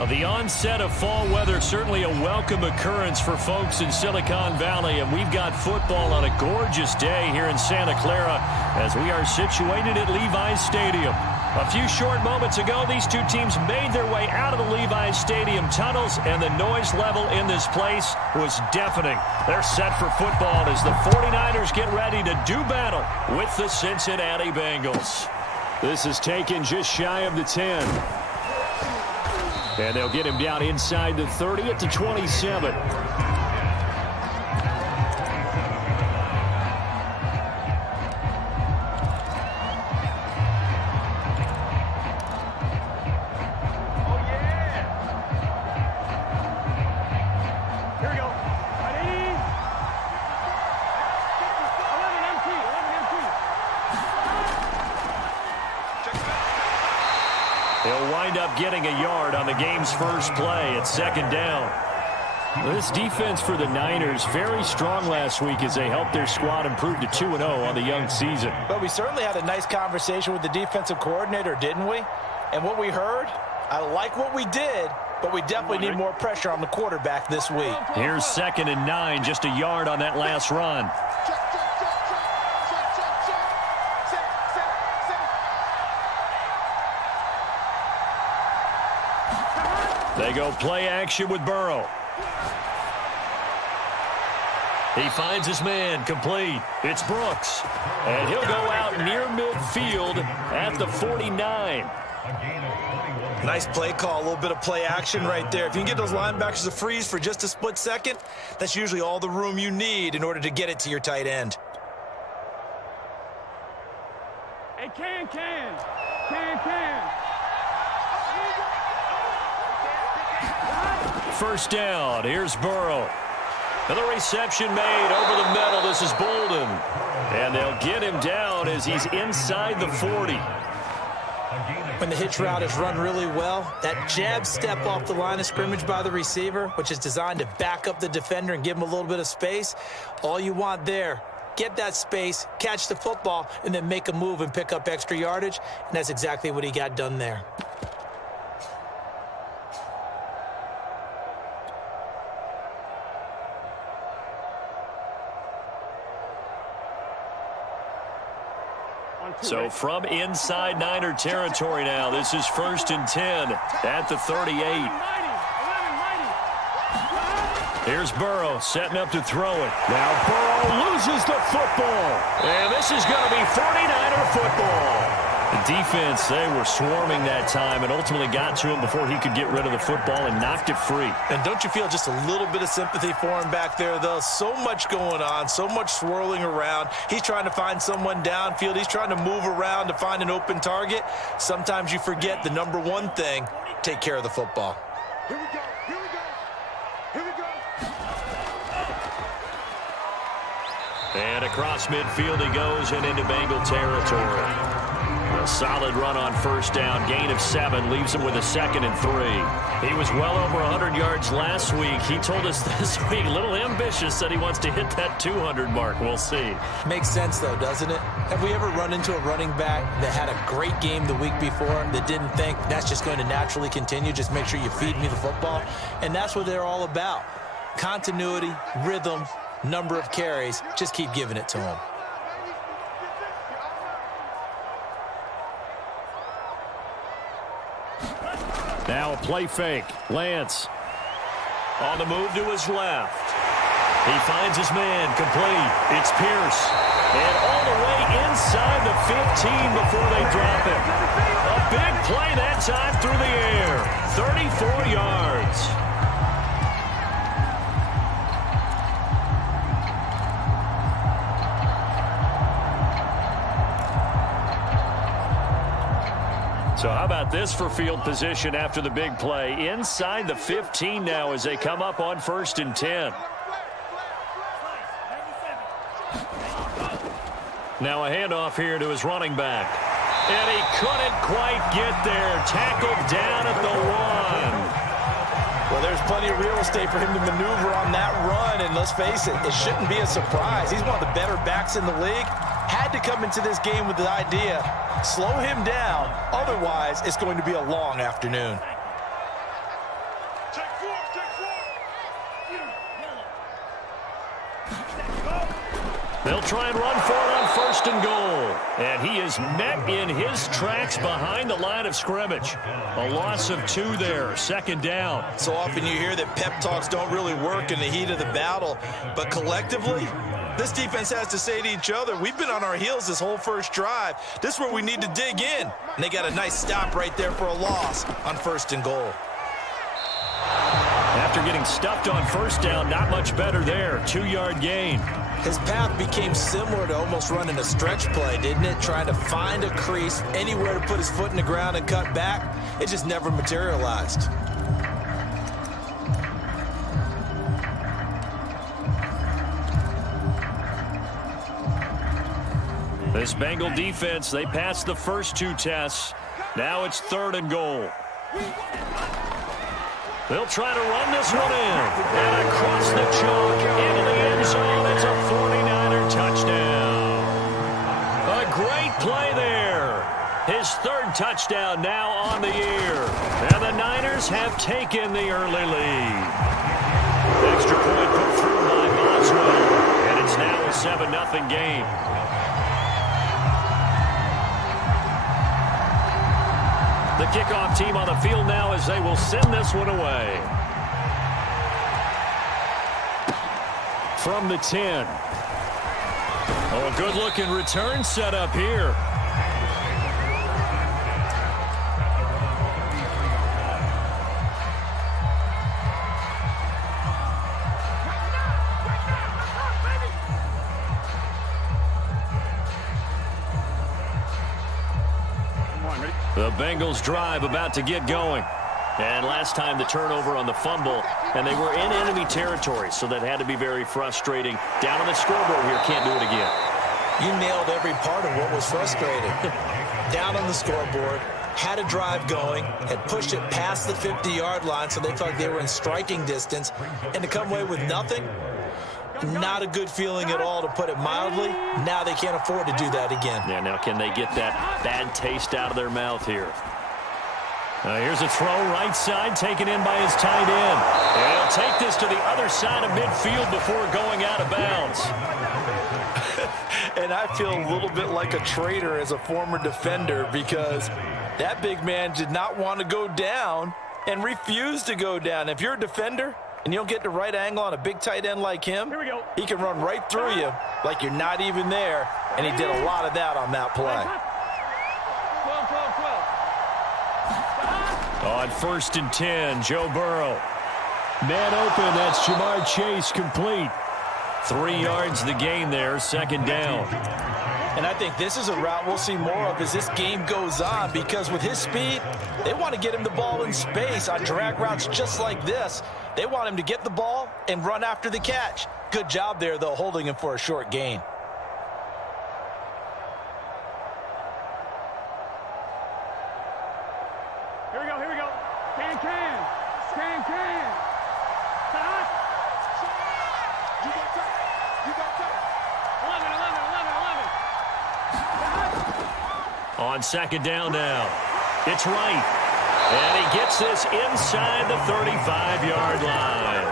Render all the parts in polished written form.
Well, the onset of fall weather, certainly a welcome occurrence for folks in Silicon Valley, and we've got football on a gorgeous day here in Santa Clara as we are situated at Levi's Stadium. A few short moments ago, these two teams made their way out of the Levi's Stadium tunnels, and the noise level in this place was deafening. They're set for football as the 49ers get ready to do battle with the Cincinnati Bengals. This is taken just shy of the 10. And they'll get him down inside the 30 at the 27. He'll wind up getting a yard on the game's first play at second down. This defense for the Niners, very strong last week as they helped their squad improve to 2-0 on the young season. But we certainly had a nice conversation with the defensive coordinator, didn't we? And what we heard, I like what we did, but we definitely need more pressure on the quarterback this week. Here's 2nd and 9, just a yard on that last run. They go play action with Burrow. He finds his man complete. It's Brooks. And he'll go out near midfield at the 49. Nice play call, a little bit of play action right there. If you can get those linebackers to freeze for just a split second, that's usually all the room you need in order to get it to your tight end. Hey, Can. First down. Here's Burrow. And the reception made over the middle. This is Bolden. And they'll get him down as he's inside the 40. When the hitch route is run really well, that jab step off the line of scrimmage by the receiver, which is designed to back up the defender and give him a little bit of space, all you want there, get that space, catch the football, and then make a move and pick up extra yardage. And that's exactly what he got done there. So from inside Niner territory now, this is 1st and 10 at the 38. Here's Burrow setting up to throw it. Now Burrow loses the football. And this is going to be 49er football. The defense, they were swarming that time and ultimately got to him before he could get rid of the football and knocked it free. And don't you feel just a little bit of sympathy for him back there, though? So much going on, so much swirling around. He's trying to find someone downfield. He's trying to move around to find an open target. Sometimes you forget the number one thing, take care of the football. Here we go. And across midfield he goes and into Bengal territory. A solid run on first down, gain of 7, leaves him with a 2nd and 3. He was well over 100 yards last week. He told us this week, a little ambitious, that he wants to hit that 200 mark. We'll see. Makes sense, though, doesn't it? Have we ever run into a running back that had a great game the week before that didn't think that's just going to naturally continue? Just make sure you feed me the football. And that's what they're all about. Continuity, rhythm, number of carries. Just keep giving it to him. Now a play fake. Lance on the move to his left. He finds his man complete. It's Pierce. And all the way inside the 15 before they drop him. A big play that time through the air. 34 yards. So how about this for field position after the big play? Inside the 15 now as they come up on 1st and 10. Now a handoff here to his running back. And he couldn't quite get there. Tackled down at the 1. Well, there's plenty of real estate for him to maneuver on that run. And let's face it, it shouldn't be a surprise. He's one of the better backs in the league. Had to come into this game with the idea, slow him down. Otherwise, it's going to be a long afternoon. They'll try and run for it on 1st and goal. And he is met in his tracks behind the line of scrimmage. A loss of 2 there, 2nd down. So often you hear that pep talks don't really work in the heat of the battle, but collectively, this defense has to say to each other, we've been on our heels this whole first drive. This is where we need to dig in. And they got a nice stop right there for a loss on 1st and goal. After getting stuffed on 1st down, not much better there. 2-yard gain. His path became similar to almost running a stretch play, didn't it? Trying to find a crease, anywhere to put his foot in the ground and cut back. It just never materialized. This Bengal defense, they passed the first 2 tests. Now it's 3rd and goal. They'll try to run this one in. And across the chalk into the end zone. It's a 49er touchdown. A great play there. His 3rd touchdown now on the year. And the Niners have taken the early lead. Extra point put through by Boswell. And it's now a 7-0 game. The kickoff team on the field now as they will send this one away. From the 10. Oh, good-looking return set up here. The Bengals drive about to get going. And last time the turnover on the fumble, and they were in enemy territory, so that had to be very frustrating. Down on the scoreboard here, can't do it again. You nailed every part of what was frustrating. Down on the scoreboard, had a drive going, had pushed it past the 50-yard line, so they felt like they were in striking distance, and to come away with nothing, not a good feeling at all, to put it mildly. Now they can't afford to do that again. Yeah, now can they get that bad taste out of their mouth here? Here's a throw right side, taken in by his tight end. And he'll take this to the other side of midfield before going out of bounds. And I feel a little bit like a traitor as a former defender, because that big man did not want to go down and refused to go down. If you're a defender and you don't get the right angle on a big tight end like him, he can run right through you like you're not even there, and he did a lot of that on that play. On 1st and 10, Joe Burrow. Man open, that's Jamar Chase, complete. 3 yards the gain there, 2nd down. And I think this is a route we'll see more of as this game goes on, because with his speed, they want to get him the ball in space on drag routes just like this. They want him to get the ball and run after the catch. Good job there, though, holding him for a short gain. Here we go, here we go. Can. You got time. 11. On 2nd down now. It's right. And he gets this inside the 35-yard line.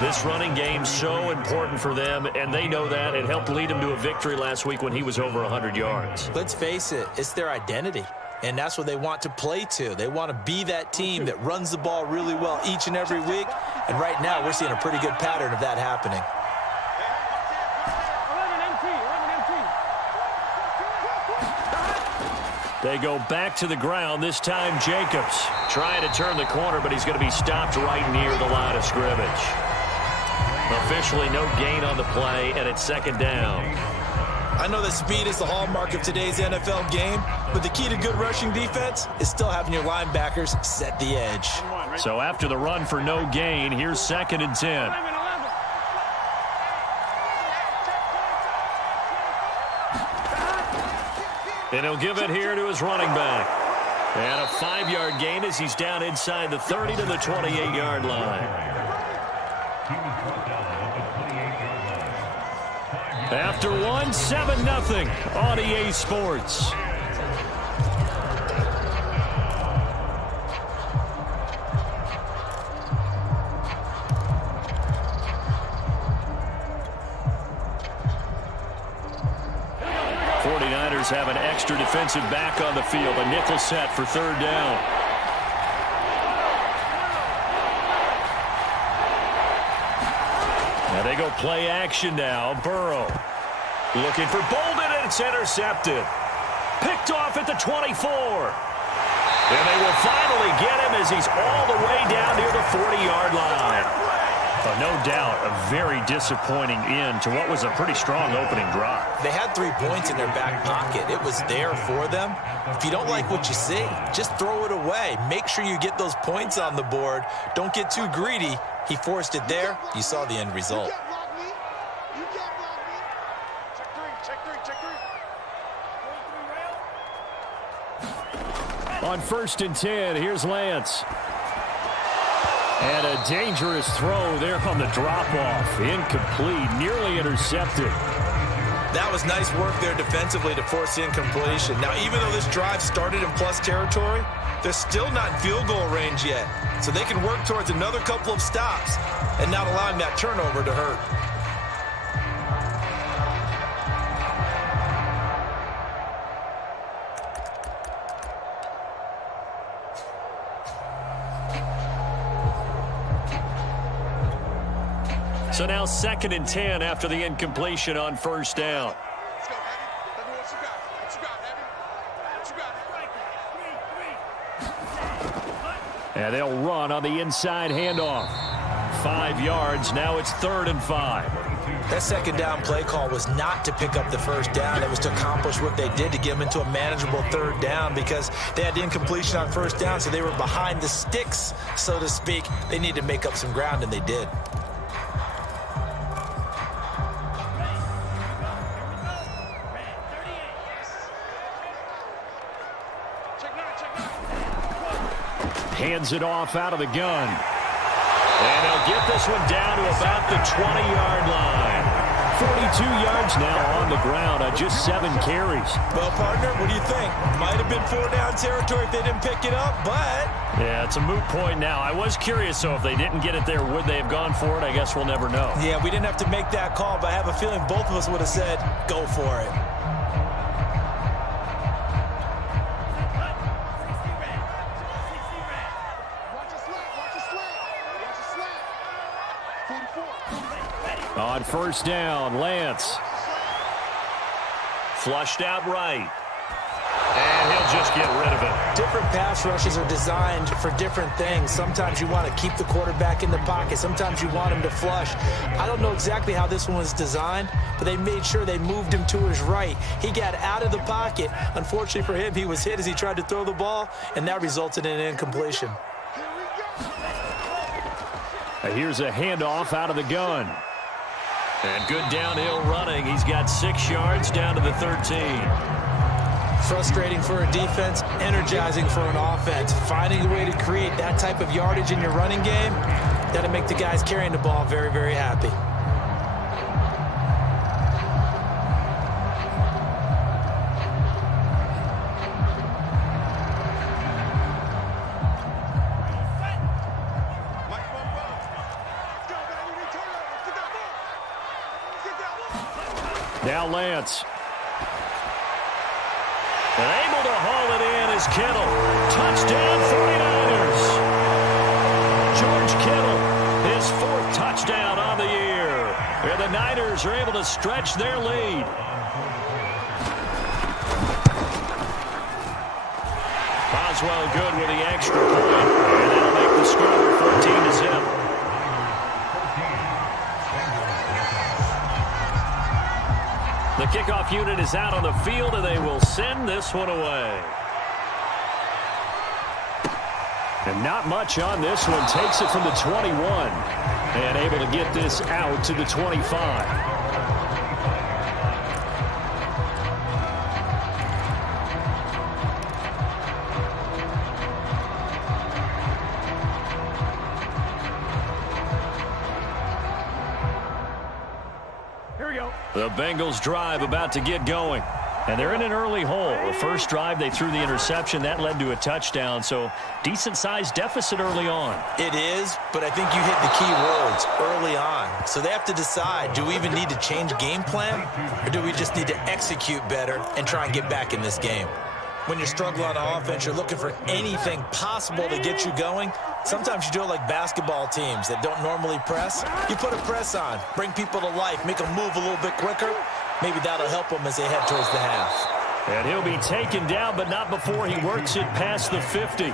This running game so important for them, and they know that. It helped lead him to a victory last week when he was over 100 yards. Let's face it, it's their identity, and that's what they want to play to. They want to be that team that runs the ball really well each and every week, and right now we're seeing a pretty good pattern of that happening. They go back to the ground, this time Jacobs. Trying to turn the corner, but he's going to be stopped right near the line of scrimmage. Officially no gain on the play, and it's 2nd down. I know that speed is the hallmark of today's NFL game, but the key to good rushing defense is still having your linebackers set the edge. So after the run for no gain, here's 2nd and 10. And he'll give it here to his running back. And a 5-yard gain as he's down inside the 30 to the 28-yard line. After one, 7-0 on EA Sports. 49ers have an extra defensive back on the field. A nickel set for third down. Now they go play action now. Burrow looking for Bolden, and it's intercepted. Picked off at the 24. And they will finally get him as he's all the way down near the 40-yard line. No doubt a very disappointing end to what was a pretty strong opening drive. They had 3 points in their back pocket. It was there for them. If you don't like what you see, just throw it away. Make sure you get those points on the board. Don't get too greedy. He forced it there. You saw the end result. On 1st and 10, here's Lance. And a dangerous throw there on the drop-off. Incomplete, nearly intercepted. That was nice work there defensively to force the incompletion. Now, even though this drive started in plus territory, they're still not in field goal range yet. So they can work towards another couple of stops and not allowing that turnover to hurt. So now 2nd and 10 after the incompletion on 1st down. Let's go, Heavy. Let me know what you got. What you got, Heavy? What you got? And they'll run on the inside handoff. 5 yards. Now it's 3rd and 5. That 2nd down play call was not to pick up the 1st down. It was to accomplish what they did to get them into a manageable 3rd down because they had the incompletion on 1st down, so they were behind the sticks, so to speak. They needed to make up some ground, and they did. Hands it off out of the gun. And they'll get this one down to about the 20-yard line. 42 yards now on the ground on just 7 carries. Well, partner, what do you think? Might have been 4-down territory if they didn't pick it up, but... Yeah, it's a moot point now. I was curious, so if they didn't get it there, would they have gone for it? I guess we'll never know. Yeah, we didn't have to make that call, but I have a feeling both of us would have said, go for it. On 1st down, Lance. Flushed out right. And he'll just get rid of it. Different pass rushes are designed for different things. Sometimes you want to keep the quarterback in the pocket. Sometimes you want him to flush. I don't know exactly how this one was designed, but they made sure they moved him to his right. He got out of the pocket. Unfortunately for him, he was hit as he tried to throw the ball, and that resulted in an incompletion. Here's a handoff out of the gun. And good downhill running. He's got 6 yards down to the 13. Frustrating for a defense, energizing for an offense. Finding a way to create that type of yardage in your running game, that'll make the guys carrying the ball very, very happy. Now Lance. And able to haul it in is Kittle. Touchdown 49ers. George Kittle, his 4th touchdown on the year. And the Niners are able to stretch their lead. Boswell good with the extra point. And that'll make the score 14-0. The kickoff unit is out on the field, and they will send this one away. And not much on this one. Takes it from the 21 and able to get this out to the 25. The Bengals drive about to get going. And they're in an early hole. The first drive, they threw the interception. That led to a touchdown. So decent-sized deficit early on. It is, but I think you hit the key words early on. So they have to decide, do we even need to change game plan? Or do we just need to execute better and try and get back in this game? When you're struggling on offense, you're looking for anything possible to get you going. Sometimes you do it like basketball teams that don't normally press. You put a press on, bring people to life, make them move a little bit quicker. Maybe that'll help them as they head towards the half. And he'll be taken down, but not before he works it past the 50.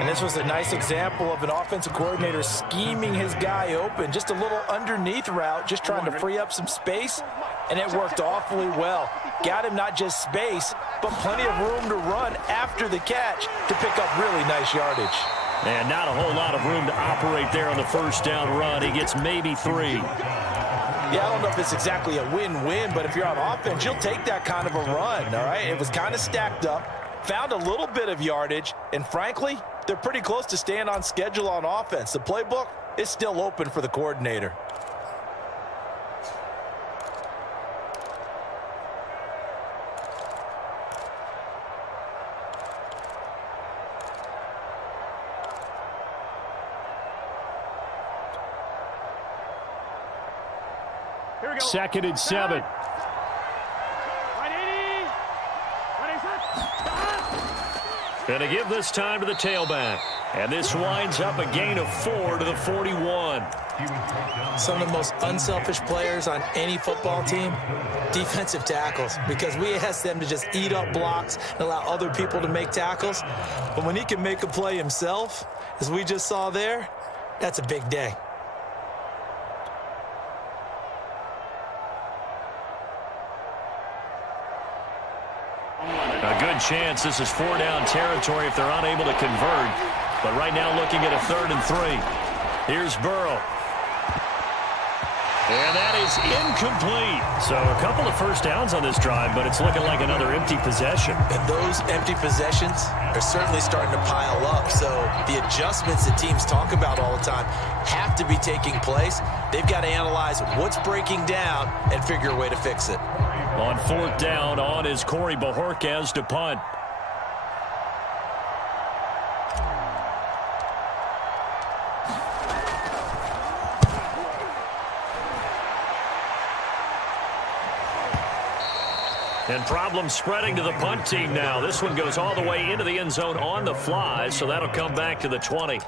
And this was a nice example of an offensive coordinator scheming his guy open. Just a little underneath route, just trying to free up some space, and it worked awfully well. Got him not just space, but plenty of room to run after the catch to pick up really nice yardage. And not a whole lot of room to operate there on the first down run. He gets maybe 3. Yeah, I don't know if it's exactly a win-win, but if you're on offense, you'll take that kind of a run, all right? It was kind of stacked up, found a little bit of yardage, and frankly, they're pretty close to staying on schedule on offense. The playbook is still open for the coordinator. Second and 7. Gonna give this time to the tailback. And this winds up a gain of 4 to the 41. Some of the most unselfish players on any football team, defensive tackles, because we ask them to just eat up blocks and allow other people to make tackles. But when he can make a play himself, as we just saw there, that's a big day. A good chance this is 4-down territory if they're unable to convert. But right now looking at a 3rd and 3. Here's Burrow. And that is incomplete. So a couple of first downs on this drive, but it's looking like another empty possession. And those empty possessions are certainly starting to pile up. So the adjustments that teams talk about all the time have to be taking place. They've got to analyze what's breaking down and figure a way to fix it. On 4th down, on is Corey Bojorquez to punt. And problems spreading to the punt team now. This one goes all the way into the end zone on the fly, so that'll come back to the 20.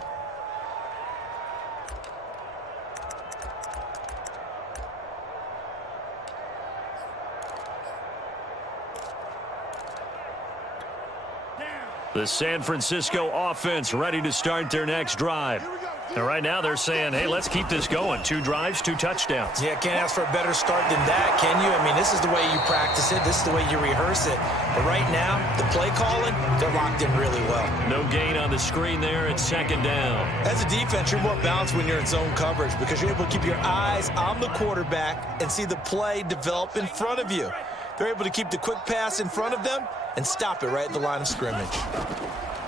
The San Francisco offense ready to start their next drive. And right now they're saying, hey, let's keep this going. 2 drives, 2 touchdowns. Yeah, can't ask for a better start than that, can you? I mean, this is the way you practice it. This is the way you rehearse it. But right now, the play calling, they're locked in really well. No gain on the screen there. It's 2nd down. As a defense, you're more balanced when you're in zone coverage because you're able to keep your eyes on the quarterback and see the play develop in front of you. They're able to keep the quick pass in front of them and stop it right at the line of scrimmage.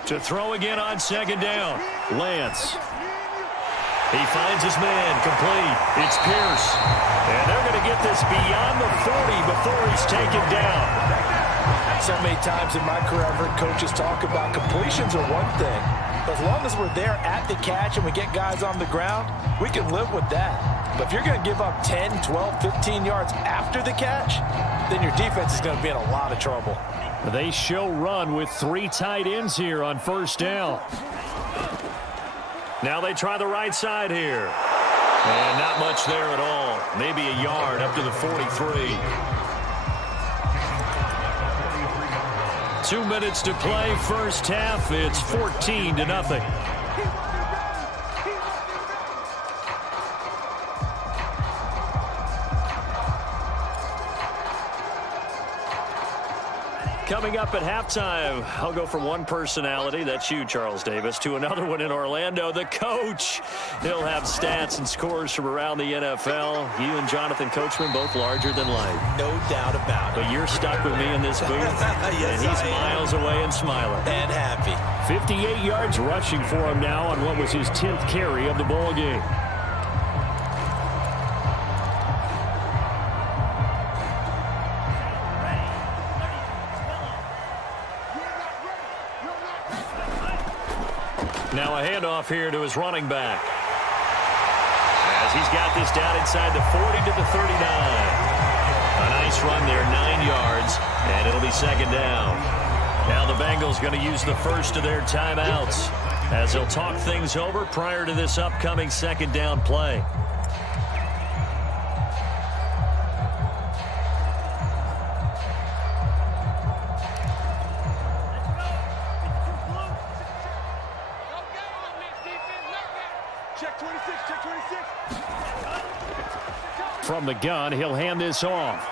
To throw again on 2nd down, Lance. He finds his man, complete. It's Pierce. And they're going to get this beyond the 40 before he's taken down. So many times in my career, I've heard coaches talk about completions are one thing. But as long as we're there at the catch and we get guys on the ground, we can live with that. But if you're going to give up 10, 12, 15 yards after the catch, then your defense is going to be in a lot of trouble. They show run with 3 tight ends here on 1st down. Now they try the right side here. And not much there at all. Maybe a yard up to the 43. 2 minutes to play, first half. It's 14-0. Coming up at halftime, I'll go from one personality, that's you, Charles Davis, to another one in Orlando, the coach. He'll have stats and scores from around the NFL. You and Jonathan Coachman, both larger than life. No doubt about it. But you're stuck with me in this booth, yes, and he's miles away and smiling. And happy. 58 yards rushing for him now on what was his 10th carry of the ball game. Now a handoff here to his running back. As he's got this down inside the 40 to the 39. A nice run there, 9 yards, and it'll be second down. Now the Bengals going to use the first of their timeouts as they'll talk things over prior to this upcoming second down play. Check 26, check 26. From the gun, he'll hand this off.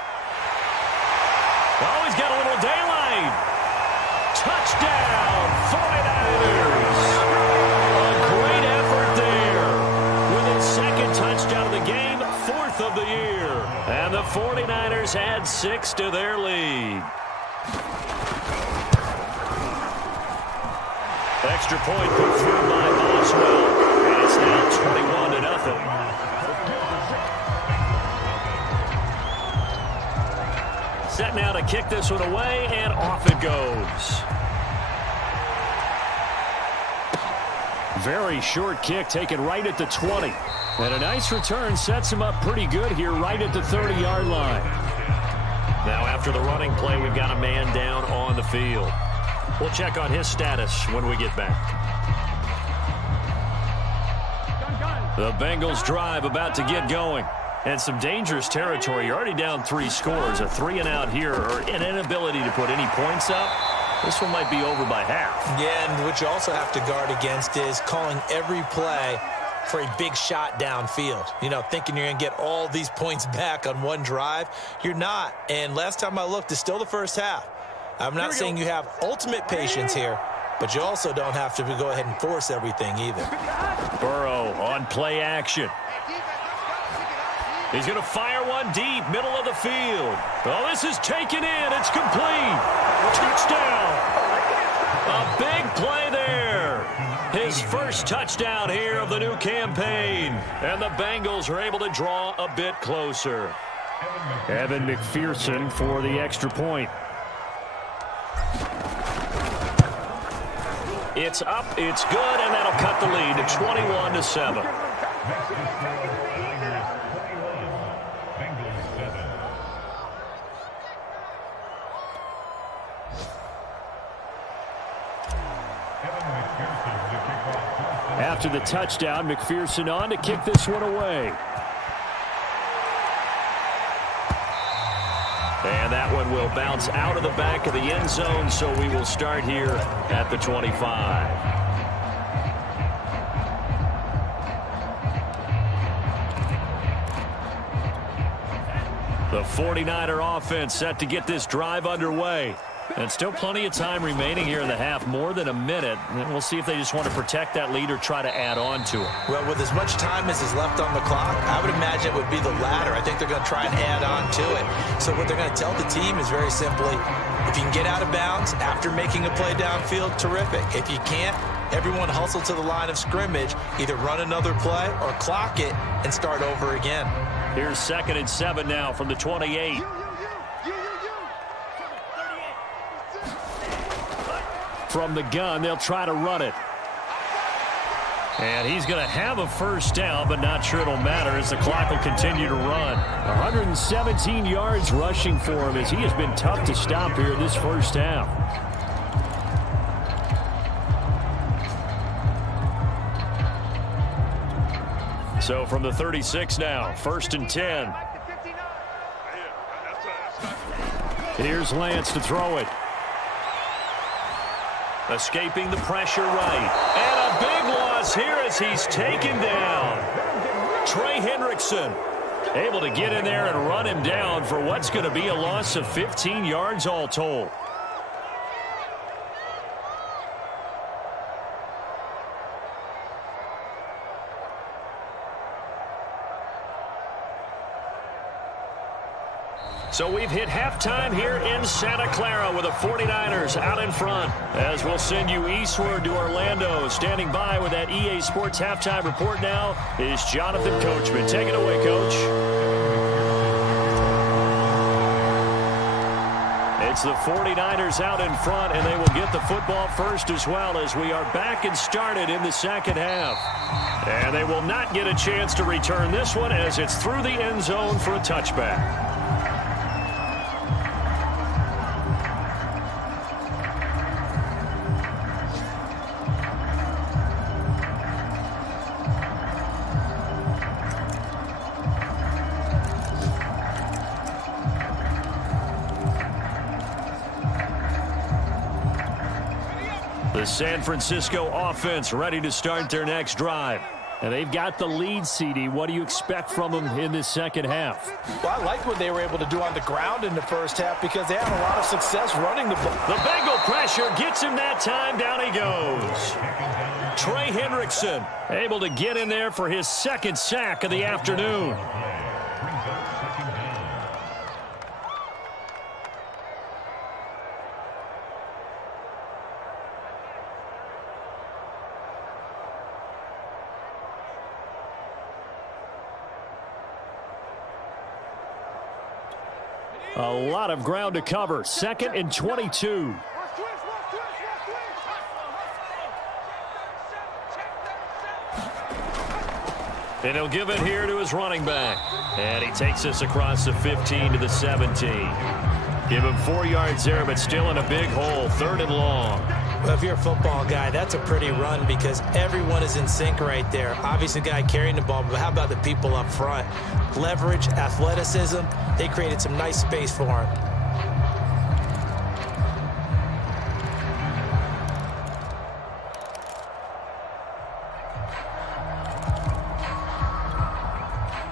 Oh, he's got a little daylight. Touchdown, 49ers. A great effort there. With his second touchdown of the game, 4th of the year. And the 49ers add 6 to their lead. Extra point put through by Boswell. And it's now 21-0. Set now to kick this one away, and off it goes. Very short kick taken right at the 20. And a nice return sets him up pretty good here right at the 30-yard line. Now after the running play, we've got a man down on the field. We'll check on his status when we get back. The Bengals drive about to get going. And some dangerous territory. You're already down 3 scores. A 3-and-out here, or an inability to put any points up. This one might be over by half. Yeah, and what you also have to guard against is calling every play for a big shot downfield. You know, thinking you're going to get all these points back on one drive. You're not. And last time I looked, it's still the first half. I'm not saying you have ultimate patience here, but you also don't have to go ahead and force everything either. Burrow on play action. He's going to fire one deep, middle of the field. Oh, this is taken in. It's complete. Touchdown. A big play there. His first touchdown here of the new campaign. And the Bengals are able to draw a bit closer. Evan McPherson for the extra point. It's up, it's good, and that'll cut the lead to 21-7. After the touchdown, McPherson on to kick this one away. And that one will bounce out of the back of the end zone, so we will start here at the 25. The 49er offense set to get this drive underway. And still plenty of time remaining here in the half, more than a minute. And we'll see if they just want to protect that lead or try to add on to it. Well, with as much time as is left on the clock, I would imagine it would be the latter. I think they're going to try and add on to it. So what they're going to tell the team is very simply, if you can get out of bounds after making a play downfield, terrific. If you can't, everyone hustle to the line of scrimmage, either run another play or clock it and start over again. Here's 2nd and 7 now from the 28. From the gun, they'll try to run it. And he's going to have a first down, but not sure it'll matter as the clock will continue to run. 117 yards rushing for him as he has been tough to stop here this first half. So from the 36 now, 1st and 10. Here's Lance to throw it. Escaping the pressure right. And a big loss here as he's taken down. Trey Hendrickson able to get in there and run him down for what's going to be a loss of 15 yards all told. So we've hit halftime here in Santa Clara with the 49ers out in front. As we'll send you eastward to Orlando. Standing by with that EA Sports halftime report now is Jonathan Coachman. Take it away, Coach. It's the 49ers out in front, and they will get the football first as well as we are back and started in the second half. And they will not get a chance to return this one as it's through the end zone for a touchback. The San Francisco offense ready to start their next drive. And they've got the lead, CD. What do you expect from them in this second half? Well, I like what they were able to do on the ground in the first half because they had a lot of success running the ball. The Bengal pressure gets him that time. Down he goes. Trey Hendrickson able to get in there for his second sack of the afternoon. A lot of ground to cover. 2nd and 22. And he'll give it here to his running back. And he takes us across the 15 to the 17. Give him 4 yards there, but still in a big hole. 3rd and long. Well, if you're a football guy, that's a pretty run because everyone is in sync right there. Obviously, the guy carrying the ball, but how about the people up front? Leverage, athleticism, they created some nice space for him.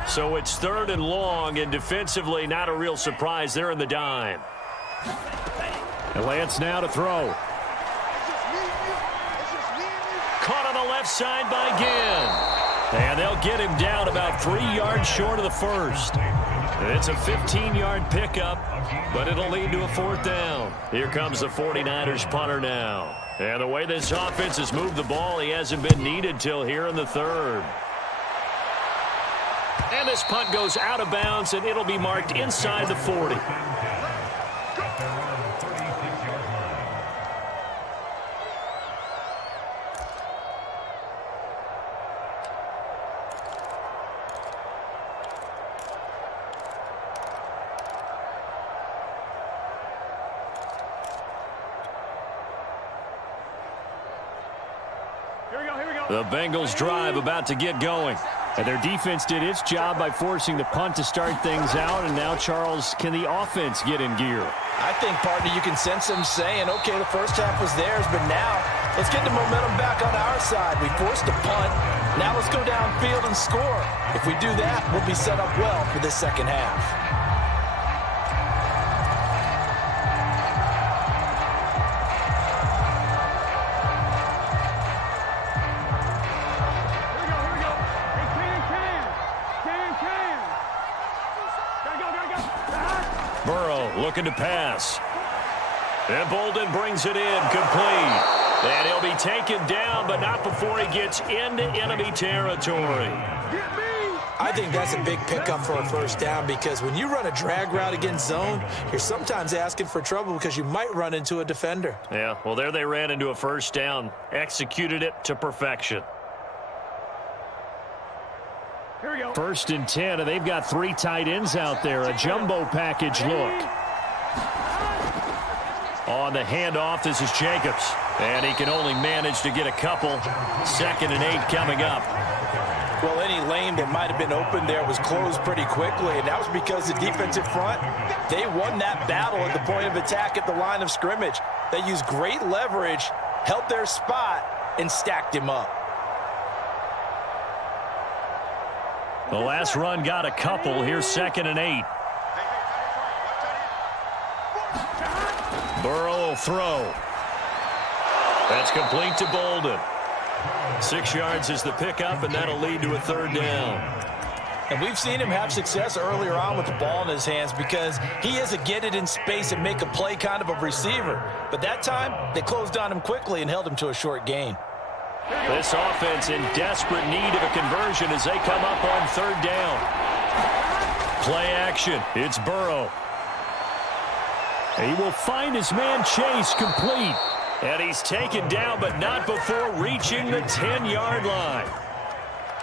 So it's 3rd and long, and defensively, not a real surprise. They're in the dime. And Lance now to throw. Caught on the left side by Ginn. And they'll get him down about 3 yards short of the first. It's a 15-yard pickup, but it'll lead to a 4th down. Here comes the 49ers punter now. And the way this offense has moved the ball, he hasn't been needed till here in the 3rd. And this punt goes out of bounds, and it'll be marked inside the 40. The Bengals drive about to get going. And their defense did its job by forcing the punt to start things out. And now, Charles, can the offense get in gear? I think, partner, you can sense them saying, okay, the first half was theirs, but now let's get the momentum back on our side. We forced a punt. Now let's go downfield and score. If we do that, we'll be set up well for this second half. Looking to pass. And Bolden brings it in complete. And he'll be taken down, but not before he gets into enemy territory. I think that's a big pickup for a first down because when you run a drag route against zone, you're sometimes asking for trouble because you might run into a defender. Yeah, well, there they ran into a first down. Executed it to perfection. Here we go. 1st and 10, and they've got 3 tight ends out there. A jumbo package look. On the handoff, this is Jacobs. And he can only manage to get a couple. 2nd and 8 coming up. Well, any lane that might have been open there was closed pretty quickly, and that was because the defensive front, they won that battle at the point of attack at the line of scrimmage. They used great leverage, held their spot, and stacked him up. The last run got a couple. Here's 2nd and 8. Burrow will throw. That's complete to Bolden. 6 yards is the pickup, and that'll lead to a 3rd down. And we've seen him have success earlier on with the ball in his hands because he is a get it in space and make a play kind of a receiver. But that time, they closed on him quickly and held him to a short gain. This offense in desperate need of a conversion as they come up on 3rd down. Play action. It's Burrow. He will find his man Chase complete. And he's taken down, but not before reaching the 10-yard line.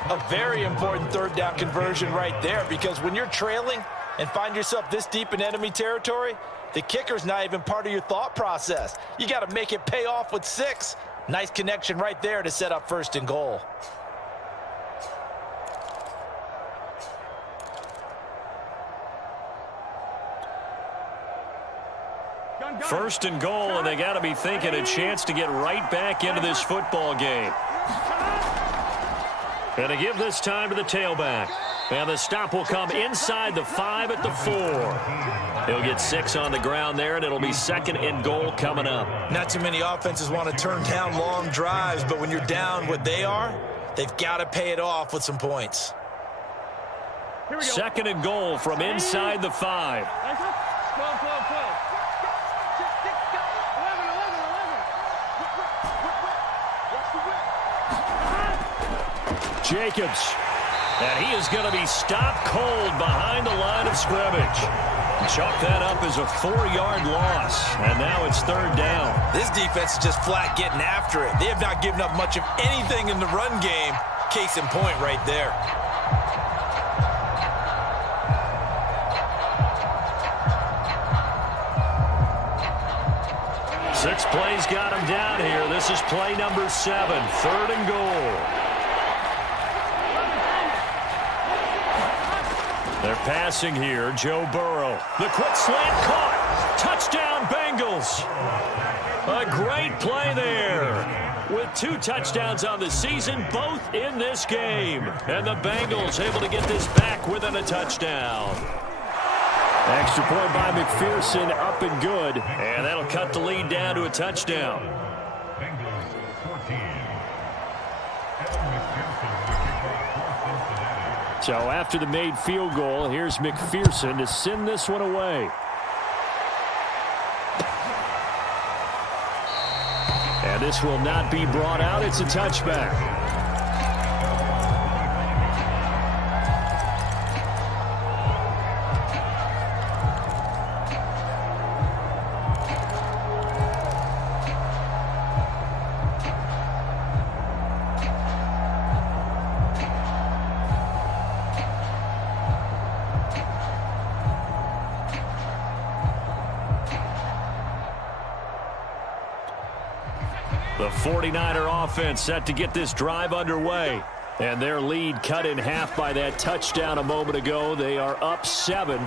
A very important third down conversion right there, because when you're trailing and find yourself this deep in enemy territory, the kicker's not even part of your thought process. You got to make it pay off with 6. Nice connection right there to set up 1st and goal. First and goal, and they got to be thinking a chance to get right back into this football game. And to give this time to the tailback. And the stop will come inside the 5 at the 4. He'll get 6 on the ground there, and it'll be 2nd and goal coming up. Not too many offenses want to turn down long drives, but when you're down what they are, they've got to pay it off with some points. 2nd and goal from inside the 5. Jacobs. And he is going to be stopped cold behind the line of scrimmage. Chalk that up as a 4-yard loss. And now it's 3rd down. This defense is just flat getting after it. They have not given up much of anything in the run game. Case in point right there. Six plays got him down here. This is play number 7. 3rd and goal. They're passing here. Joe Burrow. The quick slant caught. Touchdown, Bengals. A great play there. With 2 touchdowns on the season, both in this game. And the Bengals able to get this back within a touchdown. Extra point by McPherson, up and good. And that'll cut the lead down to a touchdown. So after the made field goal, here's McPherson to send this one away. And this will not be brought out. It's a touchback. The 49er offense set to get this drive underway. And their lead cut in half by that touchdown a moment ago. They are up 7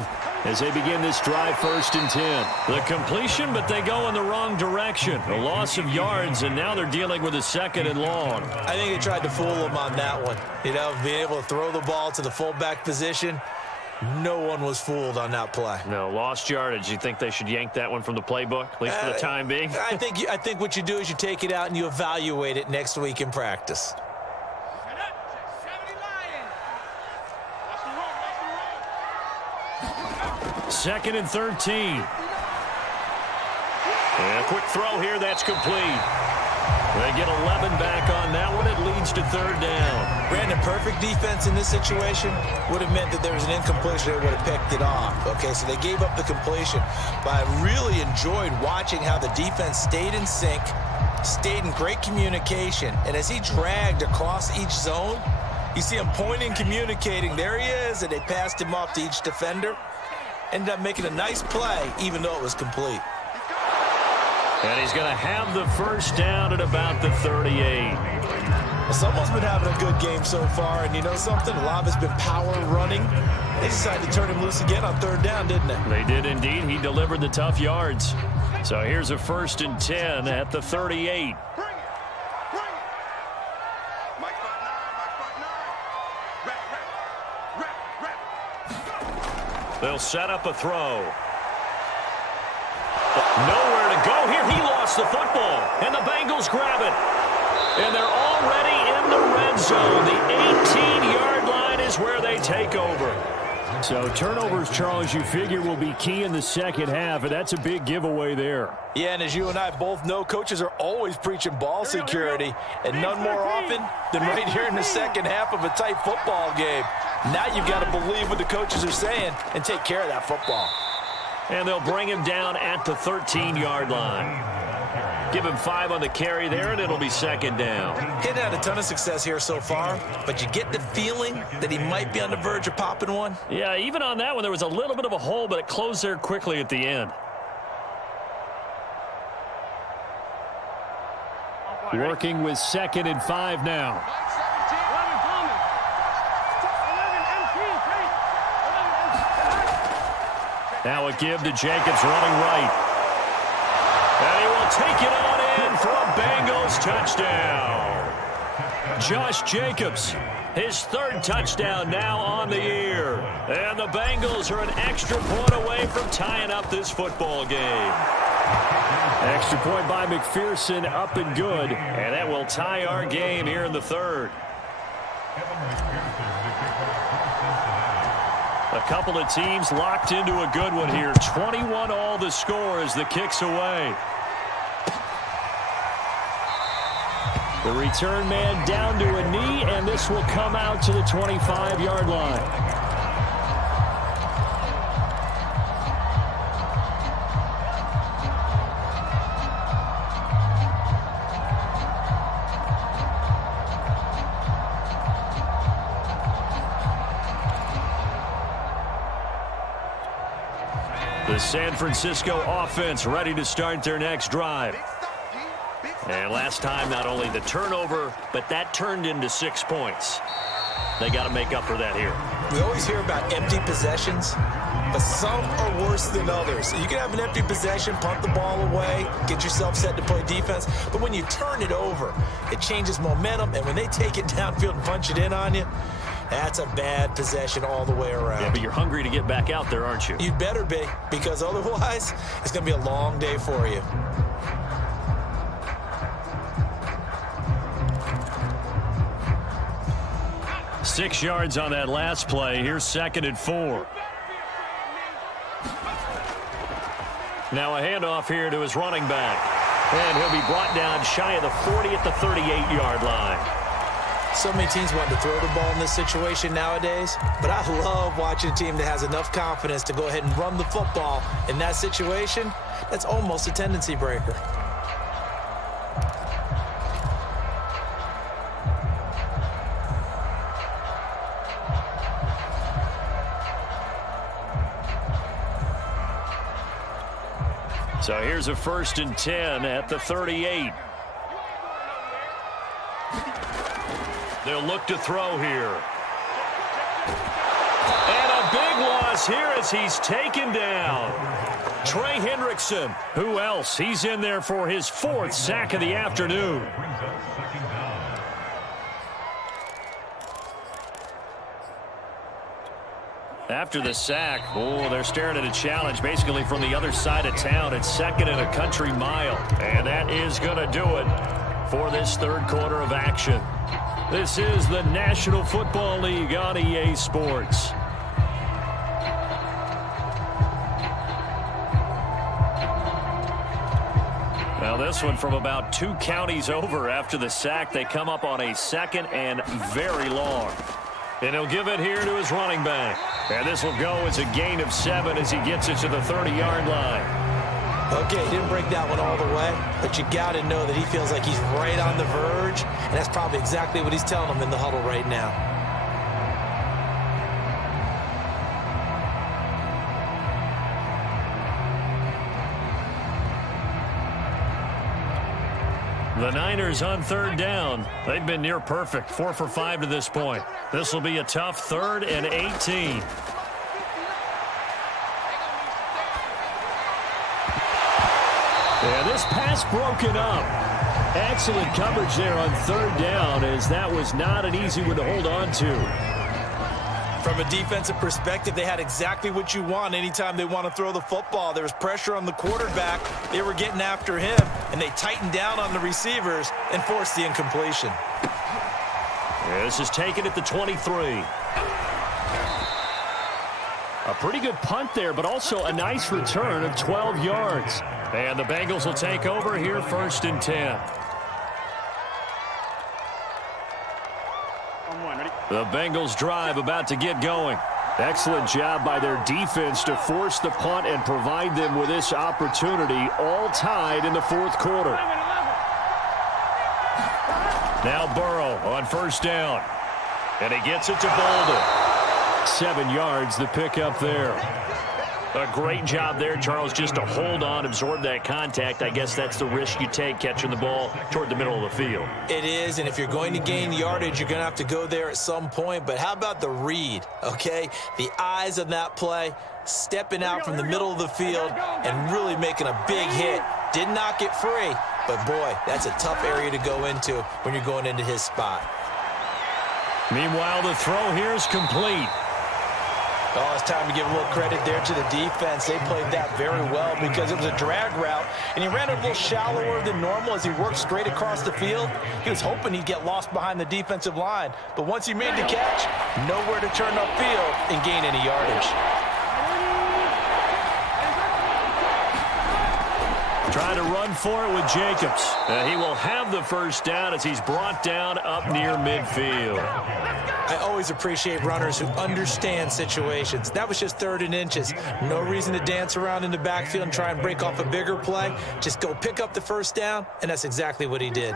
as they begin this drive 1st and 10. The completion, but they go in the wrong direction. A loss of yards, and now they're dealing with a 2nd and long. I think they tried to fool them on that one. You know, being able to throw the ball to the fullback position. No one was fooled on that play. No, lost yardage. You think they should yank that one from the playbook, at least for the time being? I think what you do is you take it out and you evaluate it next week in practice. Second and 13. And a quick throw here. That's complete. They get 11 back on that one. It leads to 3rd down. Brandon, perfect defense in this situation would have meant that there was an incompletion. They would have picked it off. Okay, so they gave up the completion. But I really enjoyed watching how the defense stayed in sync, stayed in great communication. And as he dragged across each zone, you see him pointing, communicating. There he is, and they passed him off to each defender. Ended up making a nice play, even though it was complete. And he's going to have the 1st down at about the 38. Well, someone's been having a good game so far, and you know something? A lot of it's been power running. They decided to turn him loose again on 3rd down, didn't they? They did indeed. He delivered the tough yards. So here's a 1st and 10 at the 38. They'll set up a throw. Nowhere to go here. He lost the football, and the Bengals grab it. And they're already in the red zone. The 18-yard line is where they take over. So turnovers, Charles, you figure will be key in the second half, and that's a big giveaway there. Yeah, and as you and I both know, coaches are always preaching ball security, and none more often than right here in the second half of a tight football game. Now you've got to believe what the coaches are saying and take care of that football. And they'll bring him down at the 13-yard line. Give him 5 on the carry there, and it'll be second down. He hadn't had a ton of success here so far, but you get the feeling that he might be on the verge of popping one. Yeah, even on that one, there was a little bit of a hole, but it closed there quickly at the end. Working with 2nd and 5 now. Now a give to Jacobs running right. And he will take it on in for a Bengals touchdown. Josh Jacobs, his 3rd touchdown now on the year. And the Bengals are an extra point away from tying up this football game. Extra point by McPherson, up and good. And that will tie our game here in the 3rd. A couple of teams locked into a good one here. 21 all the score as the kick's away. The return man down to a knee, and this will come out to the 25-yard line. The San Francisco offense ready to start their next drive. And last time, not only the turnover, but that turned into 6 points. They got to make up for that here. We always hear about empty possessions, but some are worse than others. You can have an empty possession, punt the ball away, get yourself set to play defense, but when you turn it over, it changes momentum, and when they take it downfield and punch it in on you, that's a bad possession all the way around. Yeah, but you're hungry to get back out there, aren't you? You'd better be, because otherwise, it's going to be a long day for you. Six yards on that last play. Here's 2nd and 4. Now a handoff here to his running back. And he'll be brought down shy of the 40 at the 38-yard line. So many teams want to throw the ball in this situation nowadays, but I love watching a team that has enough confidence to go ahead and run the football in that situation. That's almost a tendency breaker. So here's a 1st and 10 at the 38. They'll look to throw here. And a big loss here as he's taken down. Trey Hendrickson. Who else? He's in there for his 4th sack of the afternoon. After the sack, they're staring at a challenge basically from the other side of town. It's 2nd and a country mile. And that is going to do it for this 3rd quarter of action. This is the National Football League on EA Sports. Now this one from about 2 counties over after the sack. They come up on a 2nd and very long. And he'll give it here to his running back. And this will go as a gain of 7 as he gets it to the 30-yard line. Okay, he didn't break that one all the way, but you got to know that he feels like he's right on the verge, and that's probably exactly what he's telling them in the huddle right now. The Niners on 3rd down. They've been near perfect, 4 for 5 to this point. This will be a tough 3rd and 18. And this pass broken up. Excellent coverage there on 3rd down, as that was not an easy one to hold on to. From a defensive perspective, they had exactly what you want anytime they want to throw the football. There was pressure on the quarterback. They were getting after him, and they tightened down on the receivers and forced the incompletion. Yeah, this is taken at the 23. A pretty good punt there, but also a nice return of 12 yards. And the Bengals will take over here 1st and 10. The Bengals drive about to get going. Excellent job by their defense to force the punt and provide them with this opportunity, all tied in the fourth quarter. Now Burrow on first down. And he gets it to Bolden. 7 yards, the pickup there. A great job there, Charles, just to hold on, absorb that contact. I guess that's the risk you take catching the ball toward the middle of the field. It is, and if you're going to gain yardage, you're going to have to go there at some point. But how about the read, okay? The eyes of that play, stepping out from the middle of the field and really making a big hit. Didn't knock it free, but boy, that's a tough area to go into when you're going into his spot. Meanwhile, the throw here is complete. Oh, it's time to give a little credit there to the defense. They played that very well because it was a drag route, and he ran it a little shallower than normal as he worked straight across the field. He was hoping he'd get lost behind the defensive line, but once he made the catch, nowhere to turn upfield and gain any yardage. Trying to run for it with Jacobs. He will have the first down as he's brought down up near midfield. I always appreciate runners who understand situations. That was just 3rd and inches. No reason to dance around in the backfield and try and break off a bigger play. Just go pick up the first down, and that's exactly what he did.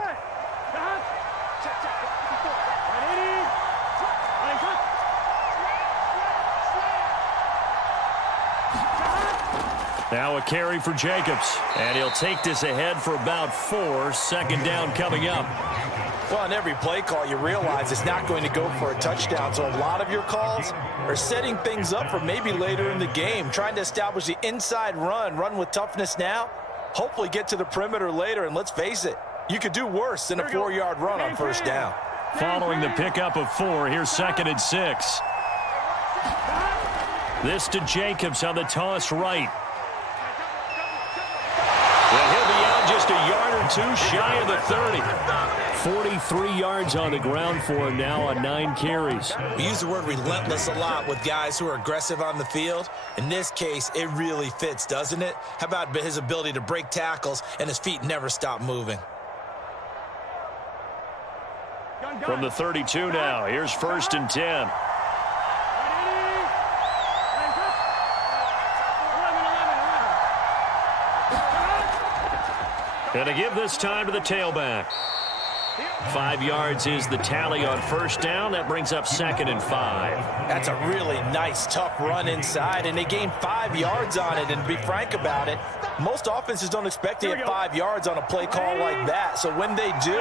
Now a carry for Jacobs, and he'll take this ahead for about 4. Second down coming up. Well, on every play call, you realize it's not going to go for a touchdown, so a lot of your calls are setting things up for maybe later in the game, trying to establish the inside run with toughness now, hopefully get to the perimeter later, and let's face it, you could do worse than a 4-yard run on first down. Following the pickup of 4, here's 2nd and 6. This to Jacobs on the toss right. And he'll be out just a yard or 2 shy of the 30. 43 yards on the ground for him now on 9 carries. We use the word relentless a lot with guys who are aggressive on the field. In this case, it really fits, doesn't it? How about his ability to break tackles and his feet never stop moving? From the 32 now, here's 1st and 10. And a give this time to the tailback. 5 yards is the tally on first down. That brings up 2nd and 5. That's a really nice, tough run inside, and they gained 5 yards on it. And to be frank about it, most offenses don't expect to get 5 yards on a play call like that. So when they do,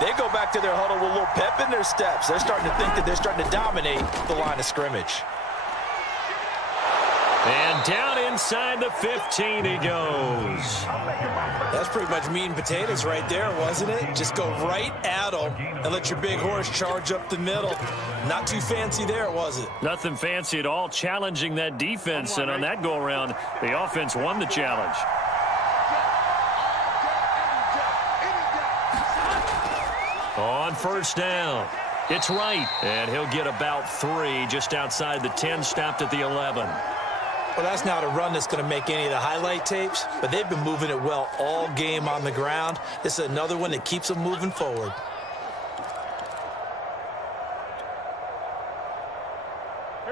they go back to their huddle with a little pep in their steps. They're starting to think that they're starting to dominate the line of scrimmage. And down inside the 15 he goes. That's pretty much meat and potatoes right there, wasn't it? Just go right at them and let your big horse charge up the middle. Not too fancy there, was it? Nothing fancy at all, challenging that defense. And on that go-around, the offense won the challenge. On first down, it's right. And he'll get about 3 just outside the 10, stopped at the 11. Well, that's not a run that's going to make any of the highlight tapes, but they've been moving it well all game on the ground. This is another one that keeps them moving forward.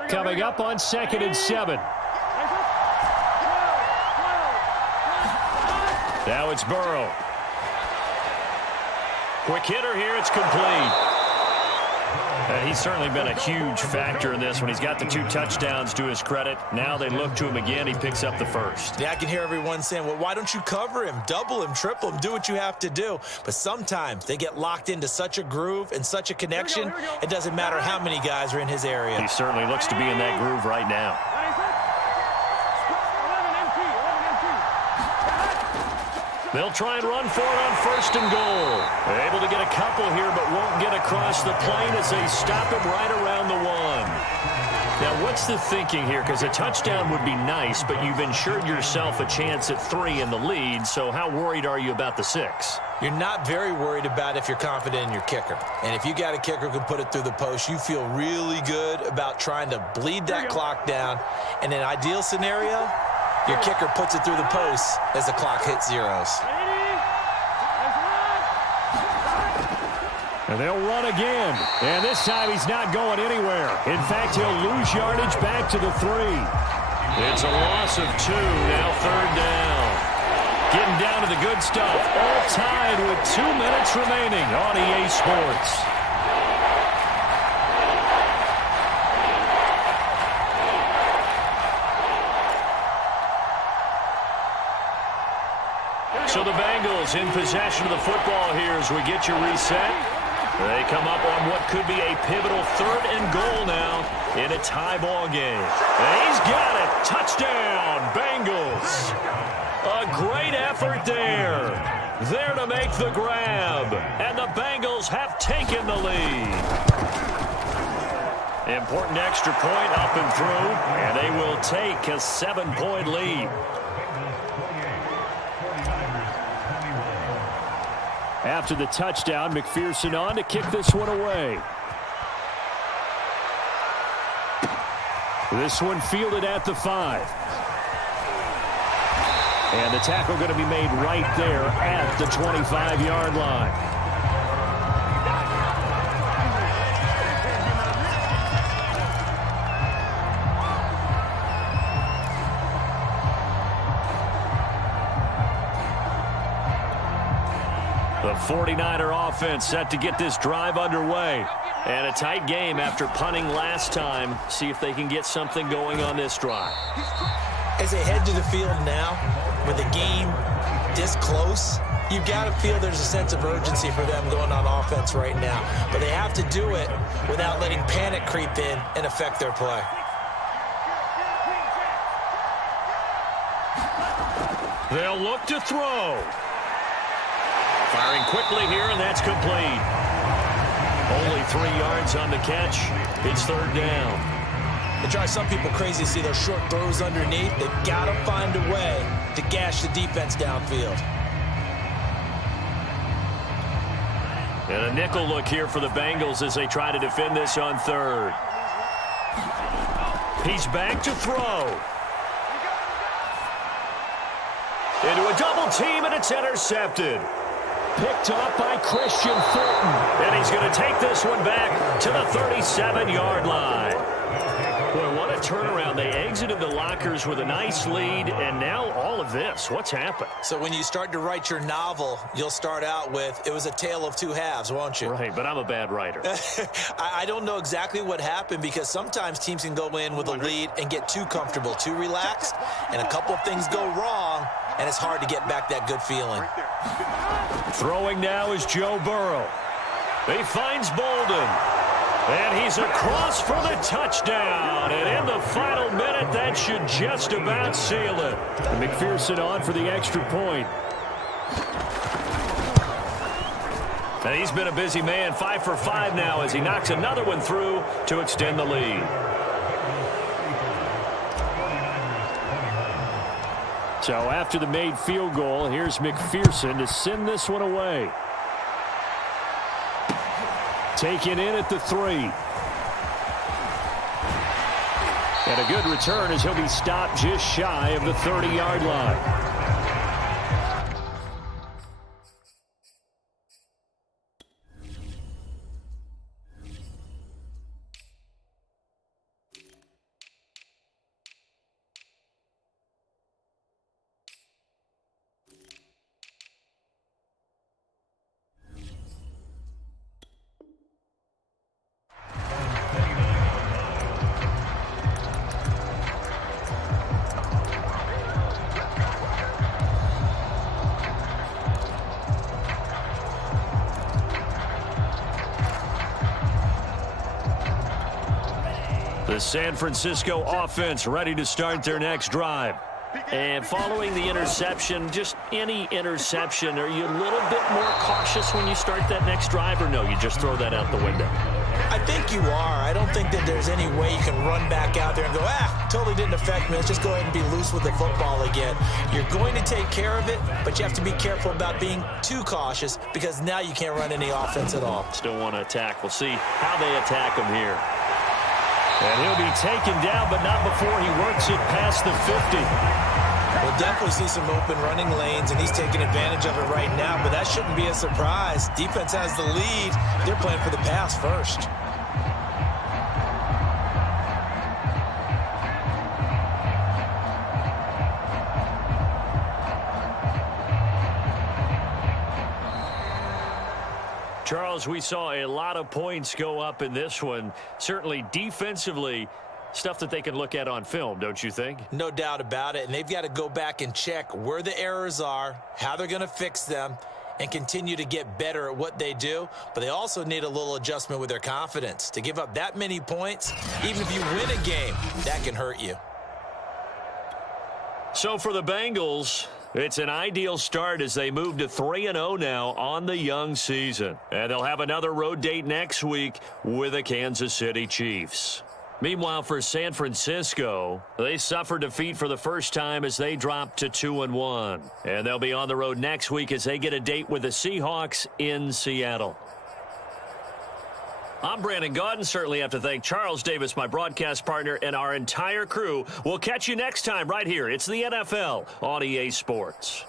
Coming up on 2nd and 7. Now it's Burrow. Quick hitter here, it's complete. He's certainly been a huge factor in this when he's got the 2 touchdowns to his credit. Now they look to him again. He picks up the first. Yeah, I can hear everyone saying, well, why don't you cover him, double him, triple him, do what you have to do. But sometimes they get locked into such a groove and such a connection, it doesn't matter how many guys are in his area. He certainly looks to be in that groove right now. They'll try and run for it on 1st and goal. They're able to get a couple here, but won't get across the plane as they stop him right around the 1. Now, what's the thinking here? Because a touchdown would be nice, but you've ensured yourself a chance at 3 in the lead, so how worried are you about the 6? You're not very worried about if you're confident in your kicker. And if you got a kicker who can put it through the post, you feel really good about trying to bleed that clock down. In an ideal scenario, your kicker puts it through the post as the clock hits zeros. And they'll run again. And this time he's not going anywhere. In fact, he'll lose yardage back to the 3. It's a loss of 2. Now 3rd down. Getting down to the good stuff. All tied with 2 minutes remaining on EA Sports. So the Bengals in possession of the football here as we get you reset. They come up on what could be a pivotal 3rd and goal now in a tie ball game. And he's got it. Touchdown, Bengals. A great effort there. There to make the grab. And the Bengals have taken the lead. Important extra point up and through. And they will take a 7-point lead. After the touchdown, McPherson on to kick this one away. This one fielded at the 5. And the tackle going to be made right there at the 25-yard line. The 49er offense set to get this drive underway. And a tight game after punting last time. See if they can get something going on this drive. As they head to the field now, with the game this close, you've got to feel there's a sense of urgency for them going on offense right now. But they have to do it without letting panic creep in and affect their play. They'll look to throw. Firing quickly here, and that's complete. Only 3 yards on the catch. It's 3rd down. It drives some people crazy to see those short throws underneath. They've got to find a way to gash the defense downfield. And a nickel look here for the Bengals as they try to defend this on 3rd. He's back to throw. Into a double team, and it's intercepted. Picked off by Christian Fulton. And he's going to take this one back to the 37-yard line. Boy, what a turnaround. They exited the lockers with a nice lead, and now all of this. What's happened? So when you start to write your novel, you'll start out with, it was a tale of 2 halves, won't you? Right, but I'm a bad writer. I don't know exactly what happened because sometimes teams can go in with a lead and get too comfortable, too relaxed, and a couple of things go wrong, and it's hard to get back that good feeling. Throwing now is Joe Burrow. He finds Bolden. And he's across for the touchdown. And in the final minute, that should just about seal it. And McPherson on for the extra point. And he's been a busy man, 5 for 5 now as he knocks another one through to extend the lead. So after the made field goal, here's McPherson to send this one away. Taken in at the 3. And a good return as he'll be stopped just shy of the 30-yard line. The San Francisco offense ready to start their next drive. And following the interception, just any interception, are you a little bit more cautious when you start that next drive, or no, you just throw that out the window? I think you are. I don't think that there's any way you can run back out there and go, totally didn't affect me. Let's just go ahead and be loose with the football again. You're going to take care of it, but you have to be careful about being too cautious because now you can't run any offense at all. Still want to attack. We'll see how they attack him here. And he'll be taken down, but not before he works it past the 50. We'll definitely see some open running lanes, and he's taking advantage of it right now, but that shouldn't be a surprise. Defense has the lead. They're playing for the pass first. Charles, we saw a lot of points go up in this one. Certainly defensively, stuff that they can look at on film, don't you think? No doubt about it, and they've got to go back and check where the errors are, how they're going to fix them, and continue to get better at what they do. But they also need a little adjustment with their confidence. To give up that many points, even if you win a game, that can hurt you. So for the Bengals, it's an ideal start as they move to 3-0 now on the young season. And they'll have another road date next week with the Kansas City Chiefs. Meanwhile, for San Francisco, they suffered defeat for the first time as they dropped to 2-1. And they'll be on the road next week as they get a date with the Seahawks in Seattle. I'm Brandon Gaudin. Certainly have to thank Charles Davis, my broadcast partner, and our entire crew. We'll catch you next time right here. It's the NFL on EA Sports.